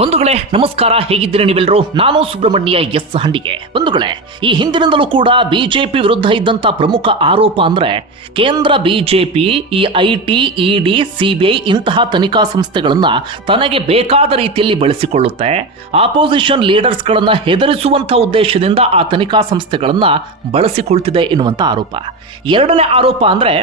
ಬಂಧುಗಳೇ, ನಮಸ್ಕಾರ. ಹೇಗಿದ್ದೀರಿ ನೀವೆಲ್ಲರೂ ನಾನು ಸುಬ್ರಹ್ಮಣ್ಯ ಎಸ್ ಹಂಡಿಗೆ. ಬಂಧುಗಳೇ, ಈ ಹಿಂದಿನಿಂದಲೂ ಕೂಡ ಬಿಜೆಪಿ ವಿರುದ್ಧ ಇದ್ದಂತ ಪ್ರಮುಖ ಆರೋಪ ಅಂದ್ರೆ ಕೇಂದ್ರ ಬಿಜೆಪಿ, ಈ ಐಟಿ, ಇಡಿ, ಸಿಬಿಐ ಇಂತಹ ತನಿಖಾ ಸಂಸ್ಥೆಗಳನ್ನ ತನಗೆ ಬೇಕಾದ ರೀತಿಯಲ್ಲಿ ಬಳಸಿಕೊಳ್ಳುತ್ತೆ. ಆಪೋಸಿಷನ್ ಲೀಡರ್ಸ್ ಗಳನ್ನ ಹೆದರಿಸುವಂತಹ ಉದ್ದೇಶದಿಂದ ಆ ತನಿಖಾ ಸಂಸ್ಥೆಗಳನ್ನ ಬಳಸಿಕೊಳ್ತಿದೆ ಎನ್ನುವಂತ ಆರೋಪ. ಎರಡನೇ ಆರೋಪ ಅಂದ್ರೆ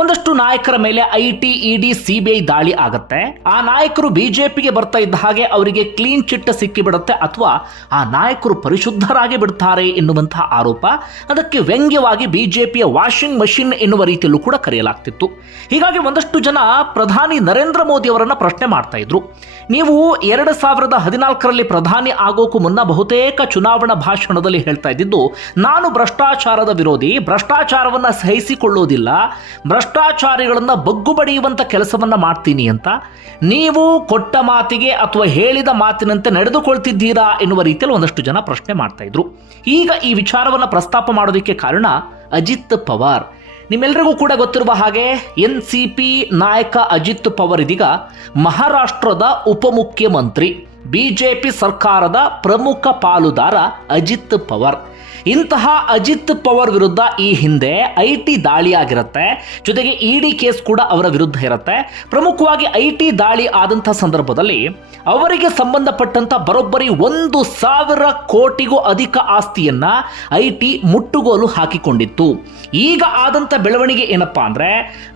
ಒಂದಷ್ಟು ನಾಯಕರ ಮೇಲೆ ಐ ಟಿ ಇಡಿ, ಸಿಬಿಐ ದಾಳಿ ಆಗತ್ತೆ. ಆ ನಾಯಕರು ಬಿಜೆಪಿಗೆ ಬರ್ತಾ ಇದ್ದ ಹಾಗೆ ಅವರಿಗೆ ಕ್ಲೀನ್ ಚಿಟ್ ಸಿಕ್ಕಿಬಿಡುತ್ತೆ ಅಥವಾ ಆ ನಾಯಕರು ಪರಿಶುದ್ಧರಾಗಿ ಬಿಡ್ತಾರೆ ಎನ್ನುವಂತಹ ಆರೋಪ. ಅದಕ್ಕೆ ವ್ಯಂಗ್ಯವಾಗಿ ಬಿಜೆಪಿಯ ವಾಷಿಂಗ್ ಮಷಿನ್ ಎನ್ನುವ ರೀತಿಯಲ್ಲೂ ಕೂಡ ಕರೆಯಲಾಗ್ತಿತ್ತು. ಹೀಗಾಗಿ ಒಂದಷ್ಟು ಜನ ಪ್ರಧಾನಿ ನರೇಂದ್ರ ಮೋದಿ ಅವರನ್ನು ಪ್ರಶ್ನೆ ಮಾಡ್ತಾ ಇದ್ರು. ನೀವು ಎರಡು ಸಾವಿರದ ಹದಿನಾಲ್ಕರಲ್ಲಿ ಪ್ರಧಾನಿ ಆಗೋಕ್ಕೂ ಮುನ್ನ ಬಹುತೇಕ ಚುನಾವಣಾ ಭಾಷಣದಲ್ಲಿ ಹೇಳ್ತಾ ಇದ್ದಿದ್ದು, ನಾನು ಭ್ರಷ್ಟಾಚಾರದ ವಿರೋಧಿ, ಭ್ರಷ್ಟಾಚಾರವನ್ನು ಸಹಿಸಿಕೊಳ್ಳೋದಿಲ್ಲ ಭ್ರಷ್ಟಾಚಾರಿಗಳನ್ನ ಬಗ್ಗು ಕೆಲಸವನ್ನು ಮಾಡ್ತೀನಿ ಅಂತ, ನೀವು ಕೊಟ್ಟ ಮಾತಿಗೆ ಅಥವಾ ಹೇಳಿದ ಮಾತಿನಂತೆ ನಡೆದುಕೊಳ್ತಿದ್ದೀರಾ ಎನ್ನುವ ರೀತಿಯಲ್ಲಿ ಒಂದಷ್ಟು ಜನ ಪ್ರಶ್ನೆ ಮಾಡ್ತಾ ಇದ್ರು. ಈಗ ಈ ವಿಚಾರವನ್ನು ಪ್ರಸ್ತಾಪ ಮಾಡೋದಕ್ಕೆ ಕಾರಣ ಅಜಿತ್ ಪವಾರ್. ನಿಮ್ಮೆಲ್ಲರಿಗೂ ಕೂಡ ಗೊತ್ತಿರುವ ಹಾಗೆ ಎನ್ ಸಿ ಪಿ ನಾಯಕ ಅಜಿತ್ ಪವಾರ್ ಇದೀಗ ಮಹಾರಾಷ್ಟ್ರದ ಉಪಮುಖ್ಯಮಂತ್ರಿ. ಬಿಜೆಪಿ ಸರ್ಕಾರದ ಪ್ರಮುಖ ಪಾಲುದಾರ ಅಜಿತ್ ಪವಾರ್. ಇಂತಹ ಅಜಿತ್ ಪವರ್ ವಿರುದ್ಧ ಈ ಹಿಂದೆ ಐ ಟಿ ದಾಳಿ ಜೊತೆಗೆ ಇ ಡಿ ಕೇಸ್ ಕೂಡ ಅವರ ವಿರುದ್ಧ ಇರುತ್ತೆ. ಪ್ರಮುಖವಾಗಿ ಐ ಟಿ ದಾಳಿ ಆದಂತಹ ಸಂದರ್ಭದಲ್ಲಿ ಅವರಿಗೆ ಸಂಬಂಧಪಟ್ಟಂತ ಬರೋಬ್ಬರಿ ಒಂದು ಸಾವಿರ ಕೋಟಿಗೂ ಅಧಿಕ ಆಸ್ತಿಯನ್ನ ಐ ಟಿ ಮುಟ್ಟುಗೋಲು ಹಾಕಿಕೊಂಡಿತ್ತು. ಈಗ ಆದಂತ ಬೆಳವಣಿಗೆ ಏನಪ್ಪಾ ಅಂದ್ರೆ,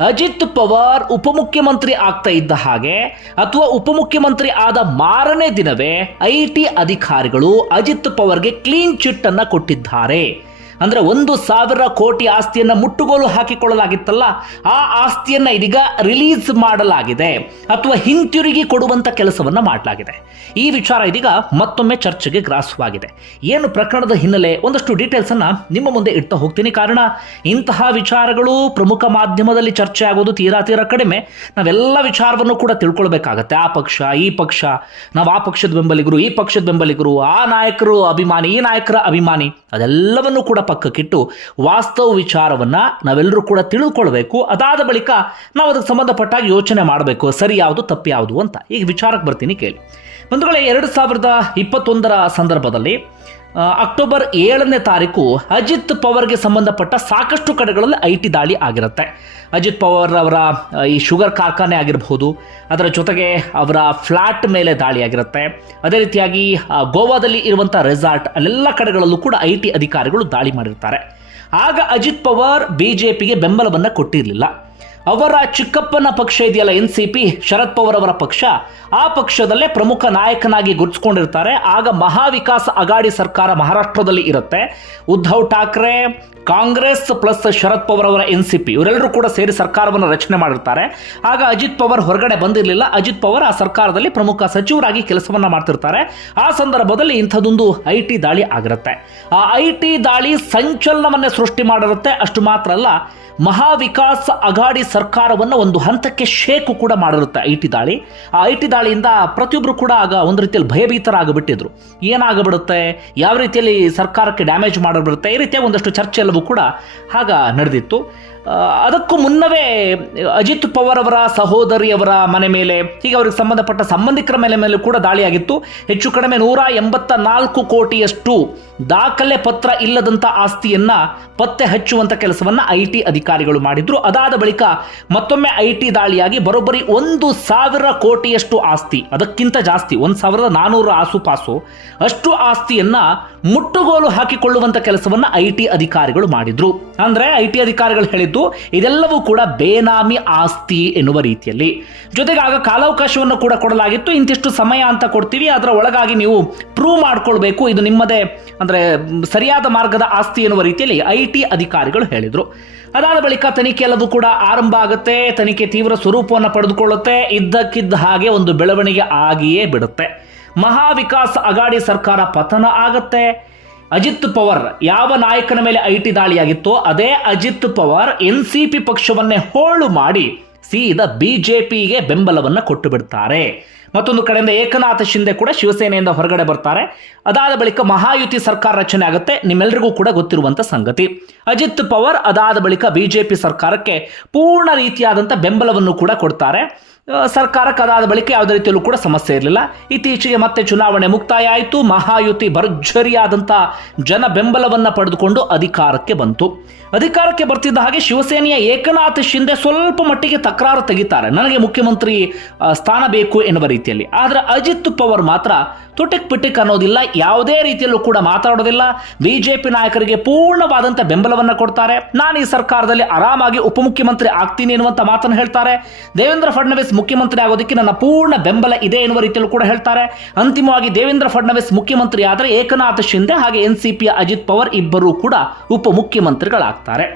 ಅಜಿತ್ ಪವಾರ್ ಉಪಮುಖ್ಯಮಂತ್ರಿ ಆಗ್ತಾ ಇದ್ದ ಹಾಗೆ ಅಥವಾ ಉಪಮುಖ್ಯಮಂತ್ರಿ ಆದ ಮಾರನೇ ದಿನವೇ ಐ ಟಿ ಅಧಿಕಾರಿಗಳು ಅಜಿತ್ ಪವಾರ್ಗೆ ಕ್ಲೀನ್ ಚಿಟ್ ಅನ್ನ ಕೊಟ್ಟಿದ್ದಾರೆ ಹಾರಿದ್ದಾರೆ ಅಂದ್ರೆ ಒಂದು ಸಾವಿರ ಕೋಟಿ ಆಸ್ತಿಯನ್ನು ಮುಟ್ಟುಗೋಲು ಹಾಕಿಕೊಳ್ಳಲಾಗಿತ್ತಲ್ಲ, ಆ ಆಸ್ತಿಯನ್ನು ಇದೀಗ ರಿಲೀಸ್ ಮಾಡಲಾಗಿದೆ ಅಥವಾ ಹಿಂತಿರುಗಿ ಕೊಡುವಂಥ ಕೆಲಸವನ್ನು ಮಾಡಲಾಗಿದೆ. ಈ ವಿಚಾರ ಇದೀಗ ಮತ್ತೊಮ್ಮೆ ಚರ್ಚೆಗೆ ಗ್ರಾಸವಾಗಿದೆ. ಏನು ಪ್ರಕರಣದ ಹಿನ್ನೆಲೆ? ಒಂದಷ್ಟು ಡೀಟೇಲ್ಸನ್ನು ನಿಮ್ಮ ಮುಂದೆ ಇಡ್ತಾ ಹೋಗ್ತೀನಿ. ಕಾರಣ, ಇಂತಹ ವಿಚಾರಗಳು ಪ್ರಮುಖ ಮಾಧ್ಯಮದಲ್ಲಿ ಚರ್ಚೆ ಆಗೋದು ತೀರಾ ತೀರಾ ಕಡಿಮೆ. ನಾವೆಲ್ಲ ವಿಚಾರವನ್ನು ಕೂಡ ತಿಳ್ಕೊಳ್ಬೇಕಾಗತ್ತೆ. ಆ ಪಕ್ಷ, ಈ ಪಕ್ಷ, ನಾವು ಆ ಪಕ್ಷದ ಬೆಂಬಲಿಗರು, ಈ ಪಕ್ಷದ ಬೆಂಬಲಿಗರು, ಆ ನಾಯಕರು ಅಭಿಮಾನಿ, ಈ ನಾಯಕರ ಅಭಿಮಾನಿ, ಅದೆಲ್ಲವನ್ನು ಕೂಡ ಪಕ್ಕಕ್ಕಿಟ್ಟು ವಾಸ್ತವ ವಿಚಾರವನ್ನ ನಾವೆಲ್ಲರೂ ಕೂಡ ತಿಳಿದುಕೊಳ್ಬೇಕು ಅದಾದ ಬಳಿಕ ನಾವು ಅದಕ್ಕೆ ಸಂಬಂಧಪಟ್ಟಾಗಿ ಯೋಚನೆ ಮಾಡಬೇಕು. ಸರಿ ಯಾವುದು, ತಪ್ಪು ಯಾವುದು ಅಂತ. ಈಗ ವಿಚಾರಕ್ಕೆ ಬರ್ತೀನಿ ಕೇಳಿ. ಬಂಧುಗಳೇ, ಎರಡು ಸಾವಿರದ ಇಪ್ಪತ್ತೊಂದರ ಸಂದರ್ಭದಲ್ಲಿ ಅಕ್ಟೋಬರ್ ಏಳನೇ ತಾರೀಕು ಅಜಿತ್ ಪವರ್ಗೆ ಸಂಬಂಧಪಟ್ಟ ಸಾಕಷ್ಟು ಕಡೆಗಳಲ್ಲಿ ಐ ಟಿ ದಾಳಿ ಆಗಿರುತ್ತೆ. ಅಜಿತ್ ಪವರ್ ಅವರ ಈ ಶುಗರ್ ಕಾರ್ಖಾನೆ ಆಗಿರಬಹುದು ಅದರ ಜೊತೆಗೆ ಅವರ ಫ್ಲಾಟ್ ಮೇಲೆ ದಾಳಿ ಆಗಿರುತ್ತೆ. ಅದೇ ರೀತಿಯಾಗಿ ಗೋವಾದಲ್ಲಿ ಇರುವಂಥ ರೆಸಾರ್ಟ್, ಅಲ್ಲೆಲ್ಲ ಕಡೆಗಳಲ್ಲೂ ಕೂಡ ಐ ಟಿ ಅಧಿಕಾರಿಗಳು ದಾಳಿ ಮಾಡಿರ್ತಾರೆ. ಆಗ ಅಜಿತ್ ಪವಾರ್ ಬಿಜೆಪಿಗೆ ಬೆಂಬಲವನ್ನು ಕೊಟ್ಟಿರಲಿಲ್ಲ. ಅವರ ಚಿಕ್ಕಪ್ಪನ ಪಕ್ಷ ಇದೆಯಲ್ಲ N C P, Sharad Pawar ಅವರ ಪಕ್ಷ. ಆ ಪಕ್ಷದಲ್ಲೇ ಪ್ರಮುಖ ನಾಯಕನಾಗಿ ಗುರುತಿಸ್ಕೊಂಡಿರ್ತಾರೆ. ಆಗ ಮಹಾವಿಕಾಸ್ ಅಗಾಡಿ ಸರ್ಕಾರ ಮಹಾರಾಷ್ಟ್ರದಲ್ಲಿ ಇರುತ್ತೆ. ಉದ್ಧವ್ ಠಾಕ್ರೆ, ಕಾಂಗ್ರೆಸ್ ಪ್ಲಸ್ ಶರದ್ ಪವಾರ್ ಅವರ ಎನ್ ಸಿ ಪಿ, ಇವರೆಲ್ಲರೂ ಕೂಡ ಸೇರಿ ಸರ್ಕಾರವನ್ನು ರಚನೆ ಮಾಡಿರ್ತಾರೆ. ಆಗ ಅಜಿತ್ ಪವಾರ್ ಹೊರಗಡೆ ಬಂದಿರಲಿಲ್ಲ. ಅಜಿತ್ ಪವಾರ್ ಆ ಸರ್ಕಾರದಲ್ಲಿ ಪ್ರಮುಖ ಸಚಿವರಾಗಿ ಕೆಲಸವನ್ನು ಮಾಡ್ತಿರ್ತಾರೆ. ಆ ಸಂದರ್ಭದಲ್ಲಿ ಇಂಥದ್ದೊಂದು ಐ ಟಿ ದಾಳಿ ಆಗಿರುತ್ತೆ. ಆ ಐ ಟಿ ದಾಳಿ ಸಂಚಲನವನ್ನೇ ಸೃಷ್ಟಿ ಮಾಡಿರುತ್ತೆ. ಅಷ್ಟು ಮಾತ್ರ ಅಲ್ಲ, ಮಹಾವಿಕಾಸ್ ಅಘಾಡಿ ಸರ್ಕಾರವನ್ನು ಒಂದು ಹಂತಕ್ಕೆ ಶೇಕು ಕೂಡ ಮಾಡಿರುತ್ತೆ ಐ ಟಿ ದಾಳಿ. ಆ ಐ ಟಿ ದಾಳಿಯಿಂದ ಪ್ರತಿಯೊಬ್ಬರು ಕೂಡ ಆಗ ಒಂದು ರೀತಿಯಲ್ಲಿ ಭಯಭೀತರಾಗಿಬಿಟ್ಟಿದ್ರು. ಏನಾಗಬಿಡುತ್ತೆ? ಯಾವ ರೀತಿಯಲ್ಲಿ ಸರ್ಕಾರಕ್ಕೆ ಡ್ಯಾಮೇಜ್ ಮಾಡಿಬಿಡುತ್ತೆ? ಈ ರೀತಿಯ ಒಂದಷ್ಟು ಚರ್ಚೆ ಎಲ್ಲವೂ ಕೂಡ ಆಗ ನಡೆದಿತ್ತು. ಅದಕ್ಕೂ ಮುನ್ನವೇ ಅಜಿತ್ ಪವರ್ ಅವರ ಸಹೋದರಿಯವರ ಮನೆ ಮೇಲೆ ಹೀಗೆ ಅವರಿಗೆ ಸಂಬಂಧಪಟ್ಟ ಸಂಬಂಧಿಕರ ಮೇಲೆ ಮೇಲೆ ಕೂಡ ದಾಳಿಯಾಗಿತ್ತು. ಹೆಚ್ಚು ಕಡಿಮೆ ನೂರ ಎಂಬತ್ತ ನಾಲ್ಕು ಕೋಟಿಯಷ್ಟು ದಾಖಲೆ ಪತ್ರ ಇಲ್ಲದಂಥ ಆಸ್ತಿಯನ್ನ ಪತ್ತೆ ಹಚ್ಚುವಂಥ ಕೆಲಸವನ್ನು ಐ ಟಿ ಅಧಿಕಾರಿಗಳು ಮಾಡಿದ್ರು. ಅದಾದ ಬಳಿಕ ಮತ್ತೊಮ್ಮೆ ಐ ಟಿ ದಾಳಿಯಾಗಿ ಬರೋಬ್ಬರಿ ಒಂದು ಸಾವಿರ ಕೋಟಿಯಷ್ಟು ಆಸ್ತಿ, ಅದಕ್ಕಿಂತ ಜಾಸ್ತಿ, ಒಂದು ಸಾವಿರದ ನಾನೂರ ಆಸುಪಾಸು ಅಷ್ಟು ಆಸ್ತಿಯನ್ನ ಮುಟ್ಟುಗೋಲು ಹಾಕಿಕೊಳ್ಳುವಂಥ ಕೆಲಸವನ್ನು ಐ ಟಿ ಅಧಿಕಾರಿಗಳು ಮಾಡಿದ್ರು. ಅಂದರೆ ಐ ಟಿ ಅಧಿಕಾರಿಗಳು ಹೇಳಿದ್ದು ಇದೆಲ್ಲವೂ ಕೂಡ ಬೇನಾಮಿ ಆಸ್ತಿ ಎನ್ನುವ ರೀತಿಯಲ್ಲಿ. ಜೊತೆಗೆ ಆಗ ಕಾಲಾವಕಾಶವನ್ನು ಕೂಡ ಕೊಡಲಾಗಿತ್ತು. ಇಂತಿಷ್ಟು ಸಮಯ ಅಂತ ಕೊಡ್ತೀವಿ. ಅದರ ಒಳಗಾಗಿ ನೀವು ಪ್ರೂವ್ ಮಾಡ್ಕೊಳ್ಬೇಕು. ಇದು ನಿಮ್ಮದೇ, ಅಂದ್ರೆ, ಸರಿಯಾದ ಮಾರ್ಗದ ಆಸ್ತಿ ಎನ್ನುವ ರೀತಿಯಲ್ಲಿ ಐ ಟಿ ಅಧಿಕಾರಿಗಳು ಹೇಳಿದರು. ಅದಾದ ಬಳಿಕ ತನಿಖೆ ಎಲ್ಲವೂ ಕೂಡ ಆರಂಭ ಆಗುತ್ತೆ. ತನಿಖೆ ತೀವ್ರ ಸ್ವರೂಪವನ್ನು ಪಡೆದುಕೊಳ್ಳುತ್ತೆ. ಇದ್ದಕ್ಕಿದ್ದ ಹಾಗೆ ಒಂದು ಬೆಳವಣಿಗೆ ಆಗಿಯೇ ಬಿಡುತ್ತೆ. ಮಹಾವಿಕಾಸ್ ಅಗಾಡಿ ಸರ್ಕಾರ ಪತನ ಆಗತ್ತೆ. ಅಜಿತ್ ಪವಾರ್ ಯಾವ ನಾಯಕನ ಮೇಲೆ ಐ ಟಿ ದಾಳಿಯಾಗಿತ್ತೋ ಅದೇ Ajit Pawar N C P ಪಕ್ಷವನ್ನೇ ಹೋಳು ಮಾಡಿ ಸೀದಾ ಬಿಜೆಪಿಗೆ ಬೆಂಬಲವನ್ನು ಕೊಟ್ಟು ಬಿಡ್ತಾರೆ. ಮತ್ತೊಂದು ಕಡೆಯಿಂದ ಏಕನಾಥ ಶಿಂದೆ ಕೂಡ ಶಿವಸೇನೆಯಿಂದ ಹೊರಗಡೆ ಬರ್ತಾರೆ. ಅದಾದ ಬಳಿಕ ಮಹಾಯುತಿ ಸರ್ಕಾರ ರಚನೆ ಆಗುತ್ತೆ. ನಿಮ್ಮೆಲ್ಲರಿಗೂ ಕೂಡ ಗೊತ್ತಿರುವಂಥ ಸಂಗತಿ. ಅಜಿತ್ ಪವರ್ ಅದಾದ ಬಳಿಕ ಬಿಜೆಪಿ ಸರ್ಕಾರಕ್ಕೆ ಪೂರ್ಣ ರೀತಿಯಾದಂಥ ಬೆಂಬಲವನ್ನು ಕೂಡ ಕೊಡ್ತಾರೆ. ಸರ್ಕಾರಕ್ಕೆ ಅದಾದ ಬಳಿಕ ಯಾವುದೇ ರೀತಿಯಲ್ಲೂ ಕೂಡ ಸಮಸ್ಯೆ ಇರಲಿಲ್ಲ. ಇತ್ತೀಚೆಗೆ ಮತ್ತೆ ಚುನಾವಣೆ ಮುಕ್ತಾಯ ಆಯಿತು ಮಹಾಯುತಿ ಭರ್ಜರಿಯಾದಂಥ ಜನ ಬೆಂಬಲವನ್ನು ಪಡೆದುಕೊಂಡು ಅಧಿಕಾರಕ್ಕೆ ಬಂತು. ಅಧಿಕಾರಕ್ಕೆ ಬರ್ತಿದ್ದ ಹಾಗೆ ಶಿವಸೇನೆಯ ಏಕನಾಥ್ ಶಿಂದೆ ಸ್ವಲ್ಪ ಮಟ್ಟಿಗೆ ತಕರಾರು ತೆಗಿತಾರೆ. ನನಗೆ ಮುಖ್ಯಮಂತ್ರಿ ಸ್ಥಾನ ಬೇಕು ಎನ್ನುವ ರೀತಿಯಲ್ಲಿ. ಆದರೆ ಅಜಿತ್ ಪವರ್ ಮಾತ್ರ ತುಟಿಕ್ ಪಿಟಿಕ್ ಅನ್ನೋದಿಲ್ಲ, ಯಾವುದೇ ರೀತಿಯಲ್ಲೂ ಕೂಡ ಮಾತಾಡೋದಿಲ್ಲ. ಬಿಜೆಪಿ ನಾಯಕರಿಗೆ ಪೂರ್ಣವಾದಂಥ ಬೆಂಬಲವನ್ನು ಕೊಡ್ತಾರೆ. ನಾನು ಈ ಸರ್ಕಾರದಲ್ಲಿ ಆರಾಮಾಗಿ ಉಪಮುಖ್ಯಮಂತ್ರಿ ಆಗ್ತೀನಿ ಎನ್ನುವಂಥ ಮಾತನ್ನು ಹೇಳ್ತಾರೆ. ದೇವೇಂದ್ರ ಫಡ್ನವೀಸ್ ಮುಖ್ಯಮಂತ್ರಿ ಆಗೋದಕ್ಕೆ ನನ್ನ ಪೂರ್ಣ ಬೆಂಬಲ ಇದೆ ಎನ್ನುವ ರೀತಿಯಲ್ಲೂ ಕೂಡ ಹೇಳ್ತಾರೆ. ಅಂತಿಮವಾಗಿ ದೇವೇಂದ್ರ ಫಡ್ನವೀಸ್ ಮುಖ್ಯಮಂತ್ರಿ ಆದರೆ ಏಕನಾಥ್ ಶಿಂದೆ ಹಾಗೆ ಎನ್ ಸಿ ಪಿಯ ಅಜಿತ್ ಪವಾರ್ ಇಬ್ಬರೂ ಕೂಡ ಉಪಮುಖ್ಯಮಂತ್ರಿಗಳಾಗ್ತಾರೆ.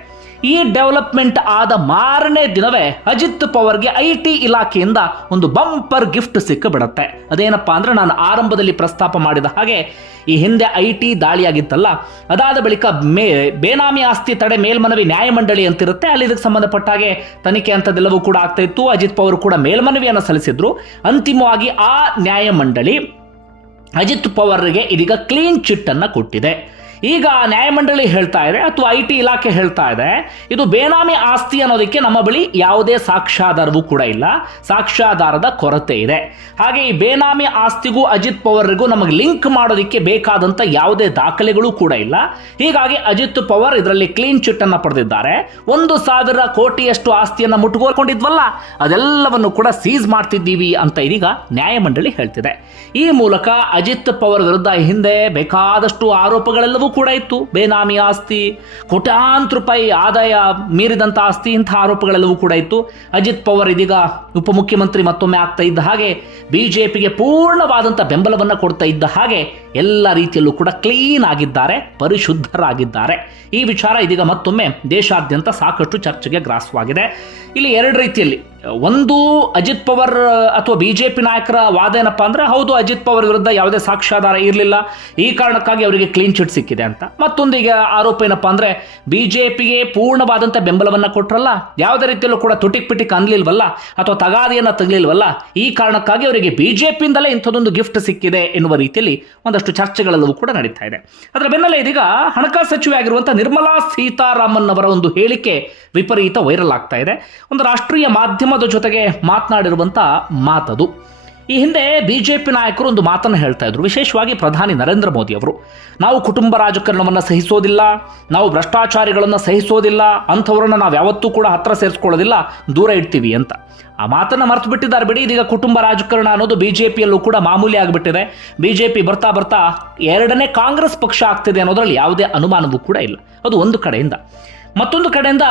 ಈ ಡೆವಲಪ್ಮೆಂಟ್ ಆದ ಮಾರನೇ ದಿನವೇ ಅಜಿತ್ ಪವರ್ಗೆ ಐ ಟಿ ಇಲಾಖೆಯಿಂದ ಒಂದು ಬಂಪರ್ ಗಿಫ್ಟ್ ಸಿಕ್ಕಿಬಿಡತ್ತೆ. ಅದೇನಪ್ಪಾ ಅಂದ್ರೆ ನಾನು ಆರಂಭದಲ್ಲಿ ಪ್ರಸ್ತಾಪ ಮಾಡಿದ ಹಾಗೆ ಈ ಹಿಂದೆ ಐ ಟಿ ದಾಳಿಯಾಗಿತ್ತಲ್ಲ, ಅದಾದ ಬಳಿಕ ಮೇ ಬೇನಾಮಿ ಆಸ್ತಿ ತಡೆ ಮೇಲ್ಮನವಿ ನ್ಯಾಯಮಂಡಳಿ ಅಂತಿರುತ್ತೆ. ಅಲ್ಲಿ ಇದಕ್ಕೆ ಸಂಬಂಧಪಟ್ಟ ಹಾಗೆ ತನಿಖೆ ಅಂತದೆಲ್ಲವೂ ಕೂಡ ಆಗ್ತಾ ಇತ್ತು. ಅಜಿತ್ ಪವರ್ ಕೂಡ ಮೇಲ್ಮನವಿಯನ್ನು ಸಲ್ಲಿಸಿದ್ರು. ಅಂತಿಮವಾಗಿ ಆ ನ್ಯಾಯಮಂಡಳಿ ಅಜಿತ್ ಪವರ್ಗೆ ಇದೀಗ ಕ್ಲೀನ್ ಚಿಟ್ ಅನ್ನು ಕೊಟ್ಟಿದೆ. ಈಗ ನ್ಯಾಯಮಂಡಳಿ ಹೇಳ್ತಾ ಇದೆ ಅಥವಾ ಐ ಟಿ ಇಲಾಖೆ ಹೇಳ್ತಾ ಇದೆ, ಇದು ಬೇನಾಮಿ ಆಸ್ತಿ ಅನ್ನೋದಕ್ಕೆ ನಮ್ಮ ಬಳಿ ಯಾವುದೇ ಸಾಕ್ಷ್ಯಾಧಾರವೂ ಕೂಡ ಇಲ್ಲ. ಸಾಕ್ಷ್ಯಾಧಾರದ ಕೊರತೆ ಇದೆ. ಹಾಗೆ ಈ ಬೇನಾಮಿ ಆಸ್ತಿಗೂ ಅಜಿತ್ ಪವರ್ಗೂ ನಮಗೆ ಲಿಂಕ್ ಮಾಡೋದಕ್ಕೆ ಬೇಕಾದಂಥ ಯಾವುದೇ ದಾಖಲೆಗಳು ಕೂಡ ಇಲ್ಲ. ಹೀಗಾಗಿ ಅಜಿತ್ ಪವರ್ ಇದರಲ್ಲಿ ಕ್ಲೀನ್ ಚಿಟ್ ಅನ್ನ ಪಡೆದಿದ್ದಾರೆ. ಒಂದು ಸಾವಿರ ಕೋಟಿಯಷ್ಟು ಆಸ್ತಿಯನ್ನ ಮುಟ್ಟುಗೋಲ್ಕೊಂಡಿದ್ವಲ್ಲ ಅದೆಲ್ಲವನ್ನು ಕೂಡ ಸೀಸ್ ಮಾಡ್ತಿದ್ದೀವಿ ಅಂತ ಇದೀಗ ನ್ಯಾಯಮಂಡಳಿ ಹೇಳ್ತಿದೆ. ಈ ಮೂಲಕ ಅಜಿತ್ ಪವರ್ ವಿರುದ್ಧ ಹಿಂದೆ ಬೇಕಾದಷ್ಟು ಆರೋಪಗಳೆಲ್ಲವೂ ಕೂಡ ಇತ್ತು. ಬೇನಾಮಿ ಆಸ್ತಿ, ಕೋಟ್ಯಾಂತರ ರೂಪಾಯಿ ಆದಾಯ ಮೀರಿದಂಥ ಆಸ್ತಿ ಇಂಥ ಆರೋಪಗಳೆಲ್ಲವೂ ಕೂಡ ಇತ್ತು. ಅಜಿತ್ ಪವಾರ್ ಇದೀಗ ಉಪಮುಖ್ಯಮಂತ್ರಿ ಮತ್ತೊಮ್ಮೆ ಆಗ್ತಾ ಇದ್ದ ಹಾಗೆ ಬಿಜೆಪಿಗೆ ಪೂರ್ಣವಾದಂಥ ಬೆಂಬಲವನ್ನು ಕೊಡ್ತಾ ಇದ್ದ ಹಾಗೆ ಎಲ್ಲ ರೀತಿಯಲ್ಲೂ ಕೂಡ ಕ್ಲೀನ್ ಆಗಿದ್ದಾರೆ, ಪರಿಶುದ್ಧರಾಗಿದ್ದಾರೆ. ಈ ವಿಚಾರ ಇದೀಗ ಮತ್ತೊಮ್ಮೆ ದೇಶಾದ್ಯಂತ ಸಾಕಷ್ಟು ಚರ್ಚೆಗೆ ಗ್ರಾಸವಾಗಿದೆ. ಇಲ್ಲಿ ಎರಡು ರೀತಿಯಲ್ಲಿ, ಒಂದು ಅಜಿತ್ ಪವರ್, ಅಥವಾ ಬಿಜೆಪಿ ನಾಯಕರ ವಾದ ಏನಪ್ಪ ಅಂದ್ರೆ, ಹೌದು, ಅಜಿತ್ ಪವರ್ ವಿರುದ್ಧ ಯಾವುದೇ ಸಾಕ್ಷ್ಯಾಧಾರ ಇರಲಿಲ್ಲ, ಈ ಕಾರಣಕ್ಕಾಗಿ ಅವರಿಗೆ ಕ್ಲೀನ್ ಚಿಟ್ ಸಿಕ್ಕಿದೆ ಅಂತ. ಮತ್ತೊಂದು ಆರೋಪ ಏನಪ್ಪಾ ಅಂದ್ರೆ, ಬಿಜೆಪಿಗೆ ಪೂರ್ಣವಾದಂಥ ಬೆಂಬಲವನ್ನ ಕೊಟ್ಟರಲ್ಲ ಯಾವುದೇ ರೀತಿಯಲ್ಲೂ ಕೂಡ ತುಟಿಕ್ ಪಿಟಿಕ್ ಅನ್ಲಿಲ್ವಲ್ಲ, ಅಥವಾ ತಗಾದಿಯನ್ನ ತಗಲಿಲ್ವಲ್ಲ, ಈ ಕಾರಣಕ್ಕಾಗಿ ಅವರಿಗೆ ಬಿಜೆಪಿಯಿಂದಲೇ ಇಂಥದ್ದೊಂದು ಗಿಫ್ಟ್ ಸಿಕ್ಕಿದೆ ಎನ್ನುವ ರೀತಿಯಲ್ಲಿ ಒಂದಷ್ಟು ಚರ್ಚೆಗಳೆಲ್ಲವೂ ಕೂಡ ನಡೀತಾ ಇದೆ. ಅದರ ಬೆನ್ನಲ್ಲೇ ಇದೀಗ ಹಣಕಾಸು ಸಚಿವೆ ಆಗಿರುವಂತಹ ನಿರ್ಮಲಾ ಸೀತಾರಾಮನ್ ಅವರ ಒಂದು ಹೇಳಿಕೆ ವಿಪರೀತ ವೈರಲ್ ಆಗ್ತಾ ಇದೆ. ಒಂದು ರಾಷ್ಟ್ರೀಯ ಮಾಧ್ಯಮದ ಜೊತೆಗೆ ಮಾತನಾಡಿರುವಂಥ ಮಾತದು. ಈ ಹಿಂದೆ ಬಿಜೆಪಿ ನಾಯಕರು ಒಂದು ಮಾತನ್ನು ಹೇಳ್ತಾ ಇದ್ರು. ವಿಶೇಷವಾಗಿ ಪ್ರಧಾನಿ ನರೇಂದ್ರ ಮೋದಿ ಅವರು. ನಾವು ಕುಟುಂಬ ರಾಜಕಾರಣವನ್ನು ಸಹಿಸೋದಿಲ್ಲ, ನಾವು ಭ್ರಷ್ಟಾಚಾರಿಗಳನ್ನು ಸಹಿಸೋದಿಲ್ಲ, ಅಂಥವ್ರನ್ನ ನಾವು ಯಾವತ್ತೂ ಕೂಡ ಹತ್ರ ಸೇರಿಸ್ಕೊಳ್ಳೋದಿಲ್ಲ, ದೂರ ಇಡ್ತೀವಿ ಅಂತ. ಆ ಮಾತನ್ನು ಮರ್ತು ಬಿಟ್ಟಿದ್ದಾರೆ ಬಿಡಿ. ಇದೀಗ ಕುಟುಂಬ ರಾಜಕಾರಣ ಅನ್ನೋದು ಬಿಜೆಪಿಯಲ್ಲೂ ಕೂಡ ಮಾಮೂಲಿ ಆಗಿಬಿಟ್ಟಿದೆ. ಬಿಜೆಪಿ ಬರ್ತಾ ಬರ್ತಾ ಎರಡನೇ ಕಾಂಗ್ರೆಸ್ ಪಕ್ಷ ಆಗ್ತಿದೆ ಅನ್ನೋದ್ರಲ್ಲಿ ಯಾವುದೇ ಅನುಮಾನವೂ ಕೂಡ ಇಲ್ಲ. ಅದು ಒಂದು ಕಡೆಯಿಂದ. ಮತ್ತೊಂದು ಕಡೆಯಿಂದ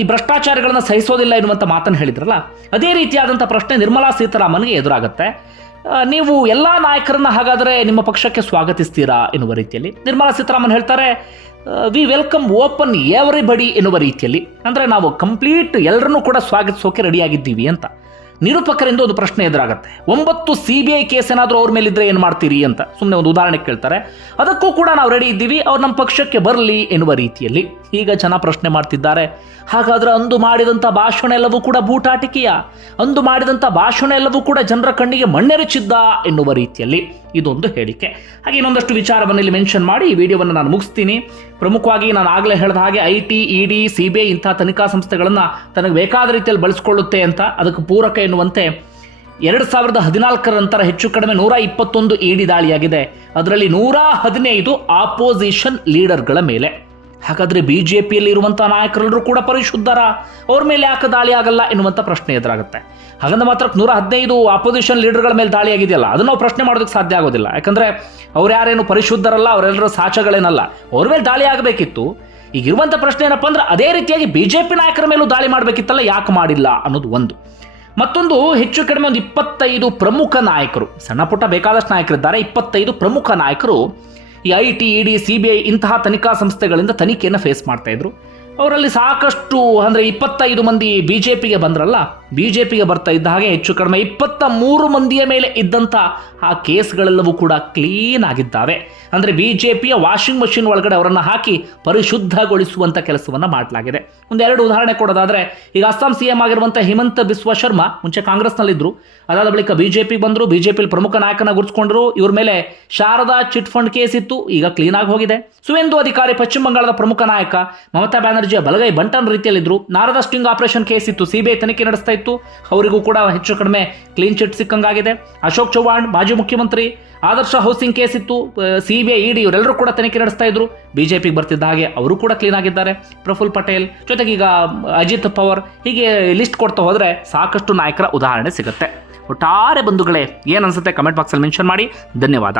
ಈ ಭ್ರಷ್ಟಾಚಾರಗಳನ್ನು ಸಹಿಸೋದಿಲ್ಲ ಎನ್ನುವಂಥ ಮಾತನ್ನು ಹೇಳಿದ್ರಲ್ಲ, ಅದೇ ರೀತಿಯಾದಂಥ ಪ್ರಶ್ನೆ ನಿರ್ಮಲಾ ಸೀತಾರಾಮನ್ಗೆ ಎದುರಾಗುತ್ತೆ. ನೀವು ಎಲ್ಲ ನಾಯಕರನ್ನ ಹಾಗಾದರೆ ನಿಮ್ಮ ಪಕ್ಷಕ್ಕೆ ಸ್ವಾಗತಿಸ್ತೀರಾ ಎನ್ನುವ ರೀತಿಯಲ್ಲಿ ನಿರ್ಮಲಾ ಸೀತಾರಾಮನ್ ಹೇಳ್ತಾರೆ ವಿ ವೆಲ್ಕಮ್ ಓಪನ್ ಎವರಿಬಡಿ ಎನ್ನುವ ರೀತಿಯಲ್ಲಿ. ಅಂದರೆ ನಾವು ಕಂಪ್ಲೀಟ್ ಎಲ್ಲರನ್ನೂ ಕೂಡ ಸ್ವಾಗತಿಸೋಕೆ ರೆಡಿಯಾಗಿದ್ದೀವಿ ಅಂತ. ನಿರೂಪಕರಿಂದ ಒಂದು ಪ್ರಶ್ನೆ ಎದುರಾಗುತ್ತೆ. ಒಂಬತ್ತು ಸಿ ಬಿ ಐ ಕೇಸ್ ಏನಾದರೂ ಅವ್ರ ಮೇಲಿದ್ರೆ ಏನು ಮಾಡ್ತೀರಿ ಅಂತ. ಸುಮ್ಮನೆ ಒಂದು ಉದಾಹರಣೆ ಕೇಳ್ತಾರೆ. ಅದಕ್ಕೂ ಕೂಡ ನಾವು ರೆಡಿ ಇದ್ದೀವಿ, ಅವ್ರು ನಮ್ಮ ಪಕ್ಷಕ್ಕೆ ಬರಲಿ ಎನ್ನುವ ರೀತಿಯಲ್ಲಿ. ಈಗ ಜನ ಪ್ರಶ್ನೆ ಮಾಡ್ತಿದ್ದಾರೆ. ಹಾಗಾದರೆ ಅಂದು ಮಾಡಿದಂಥ ಭಾಷಣ ಎಲ್ಲವೂ ಕೂಡ ಬೂಟಾಟಿಕೆಯ? ಅಂದು ಮಾಡಿದಂಥ ಭಾಷಣ ಎಲ್ಲವೂ ಕೂಡ ಜನರ ಕಣ್ಣಿಗೆ ಮಣ್ಣೆರಚಿದ್ದ ಎನ್ನುವ ರೀತಿಯಲ್ಲಿ. ಇದೊಂದು ಹೇಳಿಕೆ. ಹಾಗೆ ಇನ್ನೊಂದಷ್ಟು ವಿಚಾರವನ್ನು ಇಲ್ಲಿ ಮೆನ್ಷನ್ ಮಾಡಿ ಈ ವಿಡಿಯೋವನ್ನು ನಾನು ಮುಗಿಸ್ತೀನಿ. ಪ್ರಮುಖವಾಗಿ ನಾನು ಆಗಲೇ ಹೇಳಿದ ಹಾಗೆ I T E D C B I ಇಂಥ ತನಿಖಾ ಸಂಸ್ಥೆಗಳನ್ನು ತನಗೆ ಬೇಕಾದ ರೀತಿಯಲ್ಲಿ ಬಳಸಿಕೊಳ್ಳುತ್ತೆ ಅಂತ ಅದಕ್ಕೆ ಪೂರಕ ಎನ್ನುವಂತೆ ಎರಡು ಸಾವಿರದ ಹದಿನಾಲ್ಕರ ನಂತರ ಹೆಚ್ಚು ಕಡಿಮೆ ನೂರ ಇಪ್ಪತ್ತೊಂದು ಇಡಿ ದಾಳಿಯಾಗಿದೆ. ಅದರಲ್ಲಿ ನೂರ ಹದಿನೈದು ಆಪೋಸಿಷನ್ ಲೀಡರ್ಗಳ ಮೇಲೆ. ಹಾಗಾದ್ರೆ ಪಿಯಲ್ಲಿ ಇರುವಂಥ ನಾಯಕರೆಲ್ಲರೂ ಕೂಡ ಪರಿಶುದ್ಧರ? ಅವ್ರ ಮೇಲೆ ಯಾಕೆ ದಾಳಿ ಆಗಲ್ಲ ಎನ್ನುವಂಥ ಪ್ರಶ್ನೆ ಎದುರಾಗುತ್ತೆ. ಹಾಗಂದ ಮಾತ್ರ ನೂರ ಹದಿನೈದು ಅಪೋಸಿಷನ್ ಲೀಡರ್ಗಳ ಮೇಲೆ ದಾಳಿ ಆಗಿದೆಯಲ್ಲ, ಅದನ್ನು ನಾವು ಪ್ರಶ್ನೆ ಮಾಡೋದಕ್ಕೆ ಸಾಧ್ಯ ಆಗೋದಿಲ್ಲ. ಯಾಕಂದರೆ ಅವ್ರು ಯಾರೇನು ಪರಿಶುದ್ಧರಲ್ಲ, ಅವರೆಲ್ಲರೂ ಸಾಚಗಳೇನಲ್ಲ. ಅವ್ರ ಮೇಲೆ ದಾಳಿ ಆಗಬೇಕಿತ್ತು. ಈಗ ಇರುವಂಥ ಪ್ರಶ್ನೆ ಏನಪ್ಪ ಅಂದ್ರೆ ಅದೇ ರೀತಿಯಾಗಿ ಬಿ ಜೆ ಪಿ ನಾಯಕರ ಮೇಲೂ ದಾಳಿ ಮಾಡಬೇಕಿತ್ತಲ್ಲ, ಯಾಕೆ ಮಾಡಿಲ್ಲ ಅನ್ನೋದು ಒಂದು. ಮತ್ತೊಂದು ಹೆಚ್ಚು ಕಡಿಮೆ ಒಂದು ಇಪ್ಪತ್ತೈದು ಪ್ರಮುಖ ನಾಯಕರು ಸಣ್ಣ ಪುಟ್ಟ ಬೇಕಾದಷ್ಟು ನಾಯಕರಿದ್ದಾರೆ, ಇಪ್ಪತ್ತೈದು ಪ್ರಮುಖ ನಾಯಕರು ಈ I T E D, C B I ಇಂತಹ ತನಿಖಾ ಸಂಸ್ಥೆಗಳಿಂದ ತನಿಖೆಯನ್ನು ಫೇಸ್ ಮಾಡ್ತಾ ಇದ್ರು. ಅವರಲ್ಲಿ ಸಾಕಷ್ಟು, ಅಂದರೆ ಇಪ್ಪತ್ತೈದು ಮಂದಿ ಬಿ ಜೆ ಪಿಗೆ ಬಂದ್ರಲ್ಲ ಬಿ ಬರ್ತಾ ಇದ್ದ ಹಾಗೆ ಹೆಚ್ಚು ಕಡಿಮೆ ಇಪ್ಪತ್ತ ಮೂರು ಮಂದಿಯ ಮೇಲೆ ಇದ್ದಂಥ ಆ ಕೇಸ್ಗಳೆಲ್ಲವೂ ಕೂಡ ಕ್ಲೀನ್ ಆಗಿದ್ದಾವೆ. ಅಂದರೆ ಬಿ ಜೆ ಪಿಯ ವಾಷಿಂಗ್ ಮಷಿನ್ ಒಳಗಡೆ ಅವರನ್ನು ಹಾಕಿ ಪರಿಶುದ್ಧಗೊಳಿಸುವಂಥ ಕೆಲಸವನ್ನು ಮಾಡಲಾಗಿದೆ. ಒಂದೆರಡು ಉದಾಹರಣೆ ಕೊಡೋದಾದರೆ, ಈಗ ಅಸ್ಸಾಂ ಸಿ ಎಂ ಆಗಿರುವಂಥ ಹಿಮಂತ ಬಿಸ್ವ ಶರ್ಮಾ ಮುಂಚೆ ಕಾಂಗ್ರೆಸ್ನಲ್ಲಿದ್ದರು ಅದಾದ ಬಳಿಕ ಬಿ ಜೆ ಪಿಗೆ ಬಂದರು ಬಿ ಪ್ರಮುಖ ನಾಯಕನ ಗುರುತಿಸ್ಕೊಂಡ್ರು. ಇವ್ರ ಮೇಲೆ ಶಾರದಾ ಚಿಟ್ ಫಂಡ್ ಕೇಸ್ ಇತ್ತು, ಈಗ ಕ್ಲೀನ್ ಆಗಿ ಹೋಗಿದೆ. ಸುವೇಂದು ಅಧಿಕಾರಿ ಪಶ್ಚಿಮ ಬಂಗಾಳದ ಪ್ರಮುಖ ನಾಯಕ ಮಮತಾ ಬ್ಯಾನರ್ಜಿ ಬ್ಯಾನರ್ಜಿಯ ಬಲಗೈ ಬಂಟನ್ ರೀತಿಯಲ್ಲಿದ್ದರು. ನಾರದ ಸ್ಟಿಂಗ್ ಆಪರೇಷನ್ ಕೇಸ್ ಇತ್ತು. ಸಿಬಿಐ ತನಿಖೆ ನಡೆಸ್ತಾ ಇತ್ತು. ಅವರಿಗೂ ಕೂಡ ಹೆಚ್ಚು ಕಡಿಮೆ ಕ್ಲೀನ್ ಚಿಟ್ ಸಿಕ್ಕಂಗಾಗಿದೆ. ಅಶೋಕ್ ಚೌಹಾಣ್, ಮಾಜಿ ಮುಖ್ಯಮಂತ್ರಿ ಆದರ್ಶ ಹೌಸಿಂಗ್ ಕೇಸ್ ಇತ್ತು. ಸಿಬಿಐ ಇಡಿ ಇವರೆಲ್ಲರೂ ಕೂಡ ತನಿಖೆ ನಡೆಸ್ತಾ ಇದ್ರು. ಬಿಜೆಪಿಗೆ ಬರ್ತಿದ್ದ ಹಾಗೆ ಅವರು ಕೂಡ ಕ್ಲೀನ್ ಆಗಿದ್ದಾರೆ. ಪ್ರಫುಲ್ ಪಟೇಲ್ ಜೊತೆಗೆ ಈಗ ಅಜಿತ್ ಪವರ್ ಹೀಗೆ ಲಿಸ್ಟ್ ಕೊಡ್ತಾ ಹೋದ್ರೆ ಸಾಕಷ್ಟು ನಾಯಕರ ಉದಾಹರಣೆ ಸಿಗುತ್ತೆ. ಒಟ್ಟಾರೆ ಬಂಧುಗಳೇ, ಏನು ಅನ್ಸುತ್ತೆ? ಕಮೆಂಟ್ ಬಾಕ್ಸಲ್ಲಿ ಮೆನ್ಷನ್ ಮಾಡಿ. ಧನ್ಯವಾದ.